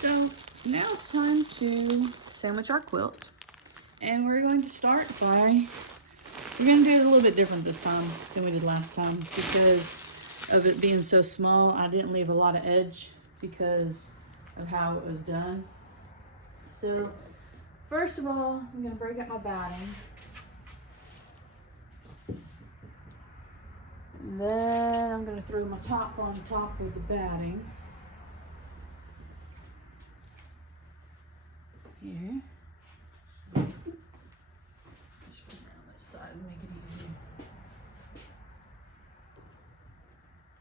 So now it's time to sandwich our quilt. And we're going to start by, we're going to do it a little bit different this time than we did last time because of it being so small. I didn't leave a lot of edge because of how it was done. So first of all, I'm going to break up my batting. And then I'm going to throw my top on top of the batting. Here. Just put it around this side and make it easier.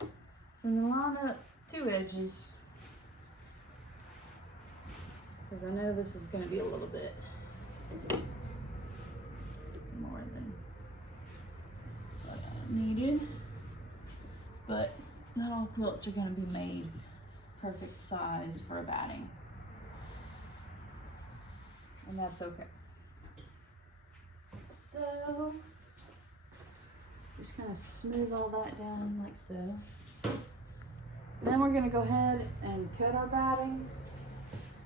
So I'm going to line up two edges because I know this is going to be a little bit more than what I needed, but not all quilts are going to be made perfect size for a batting. And that's okay. So, just kind of smooth all that down like so. Then we're gonna go ahead and cut our batting.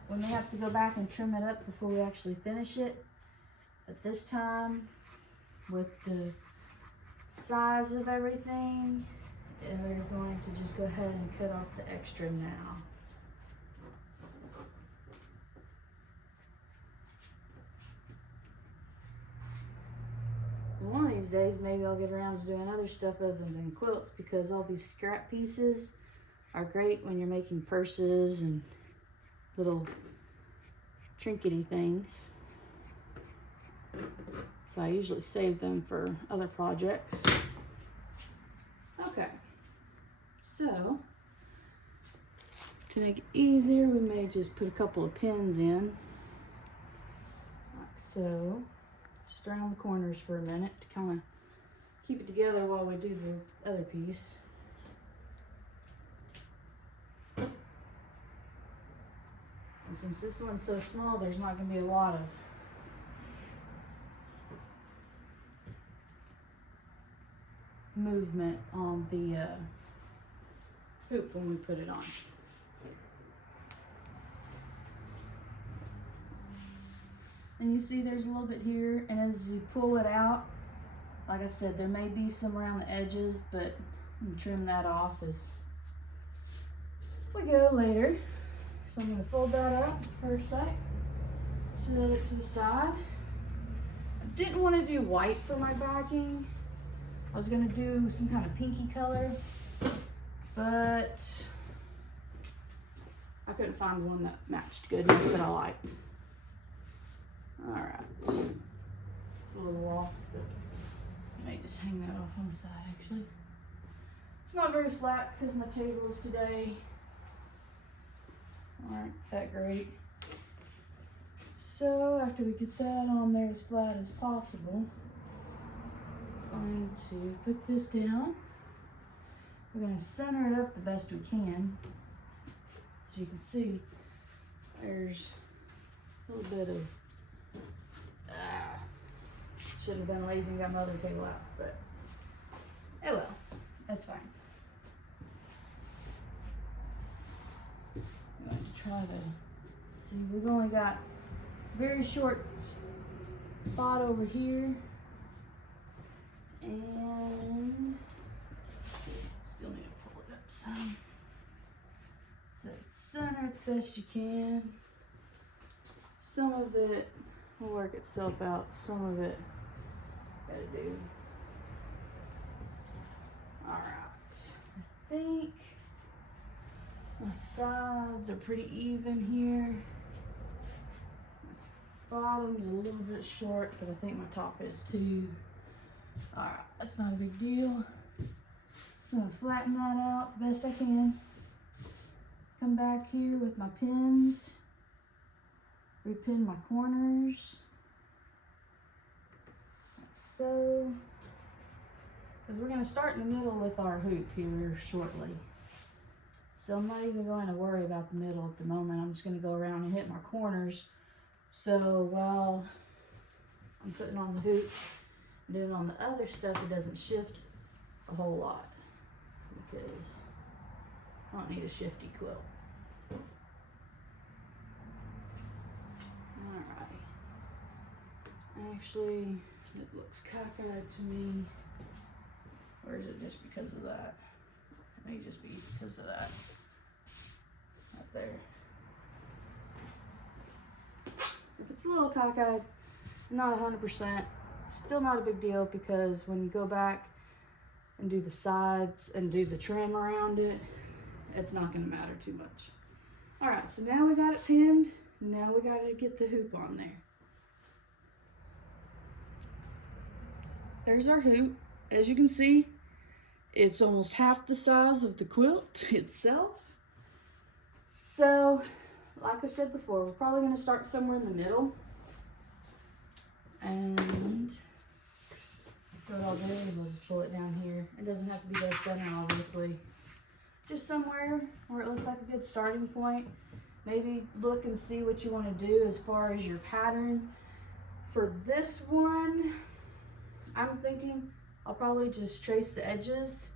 We may have to go back and trim it up before we actually finish it. But this time, with the size of everything, we're going to just go ahead and cut off the extra now. One of these days, maybe I'll get around to doing other stuff other than quilts because all these scrap pieces are great when you're making purses and little trinkety things. So I usually save them for other projects. Okay, so to make it easier, we may just put a couple of pins in, like so. Around the corners for a minute to kind of keep it together while we do the other piece. And since this one's so small, there's not going to be a lot of movement on the hoop when we put it on. And you see there's a little bit here, and as you pull it out, like I said, there may be some around the edges, but you can trim that off as we go later. So I'm going to fold that up first, set it to the side. I didn't want to do white for my backing. I was going to do some kind of pinky color, but I couldn't find one that matched good enough that I liked. All right, it's a little off, but I may just hang that off on the side actually. It's not very flat because my tables today aren't that great. So after we get that on there as flat as possible, I'm going to put this down. We're going to center it up the best we can. As you can see, there's a little bit of shouldn't have been lazy and got my other table out, but oh well, that's fine. I'm going to try to see, we've only got a very short spot over here, and still need to pull it up some. So center it the best you can. Some of it will work itself out, some of it gotta do. Alright, I think my sides are pretty even here. My bottom's a little bit short, but I think my top is too. Alright, that's not a big deal. So I'm gonna flatten that out the best I can. Come back here with my pins. Repin my corners, like so, because we're going to start in the middle with our hoop here shortly. So I'm not even going to worry about the middle at the moment. I'm just going to go around and hit my corners. So while I'm putting on the hoop and doing on the other stuff, it doesn't shift a whole lot because I don't need a shifty quilt. Actually, it looks cockeyed to me. Or is it just because of that? It may just be because of that. Right there. If it's a little cockeyed, not 100%, still not a big deal, because when you go back and do the sides and do the trim around it, it's not going to matter too much. All right, so now we got it pinned. Now we got to get the hoop on there. There's our hoop. As you can see, it's almost half the size of the quilt itself. So, like I said before, we're probably going to start somewhere in the middle. And so what I'll do is I'll just pull it down here. It doesn't have to be dead center, obviously. Just somewhere where it looks like a good starting point. Maybe look and see what you want to do as far as your pattern. For this one, I'm thinking I'll probably just trace the edges.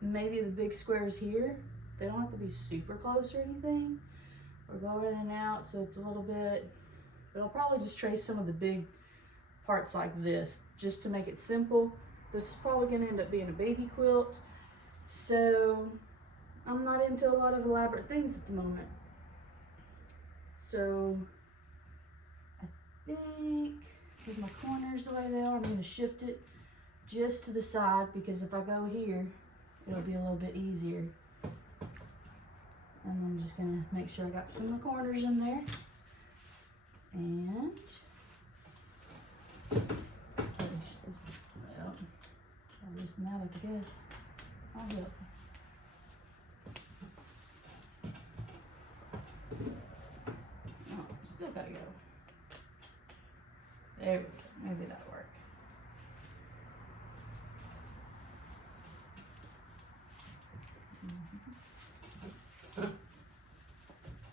Maybe the big squares here. They don't have to be super close or anything. Or go in and out, so it's a little bit. But I'll probably just trace some of the big parts like this, just to make it simple. This is probably going to end up being a baby quilt. So I'm not into a lot of elaborate things at the moment. So I think with my corners the way they are, I'm going to shift it just to the side, because if I go here, it'll be a little bit easier. And I'm just going to make sure I got some of the corners in there. And well, I'll loosen that up, I guess. I'll help. Oh, still gotta go. There we go. Maybe that'll work.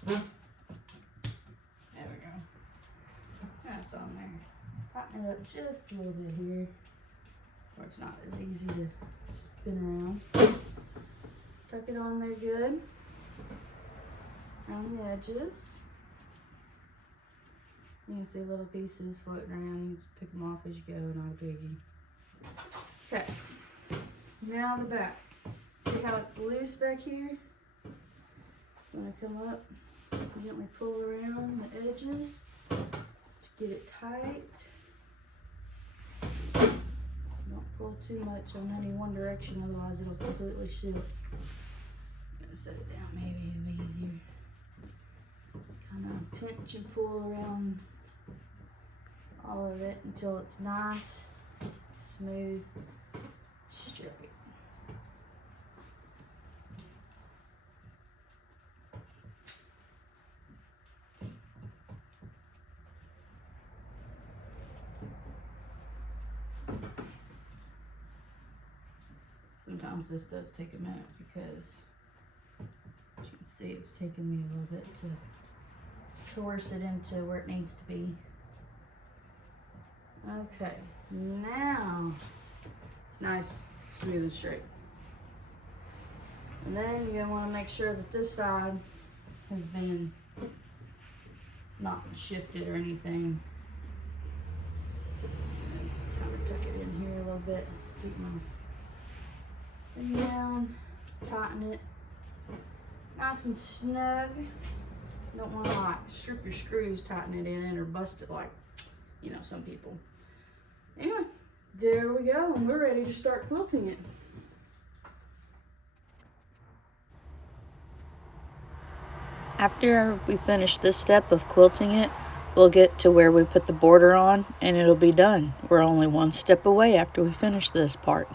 There we go. That's on there. Tighten it up just a little bit here, where it's not as easy to spin around. Tuck it on there good, around the edges. You can see little pieces floating around. You just pick them off as you go, not a biggie. Okay, now the back. See how it's loose back here? When I come up, gently pull around the edges to get it tight. Don't pull too much on any one direction, otherwise it'll completely shift. I'm gonna set it down, maybe it'll be easier. Kind of pinch and pull around all of it until it's nice, smooth, straight. Sometimes this does take a minute, because as you can see, it's taken me a little bit to force it into where it needs to be. Okay, now it's nice, smooth and straight. And then you're gonna want to make sure that this side has been not shifted or anything. And kind of tuck it in here a little bit, keep my thing down, tighten it nice and snug. Don't want to like strip your screws, tighten it in, or bust it like, you know, some people. Anyway, there we go, and we're ready to start quilting it. After we finish this step of quilting it, we'll get to where we put the border on, and it'll be done. We're only one step away after we finish this part.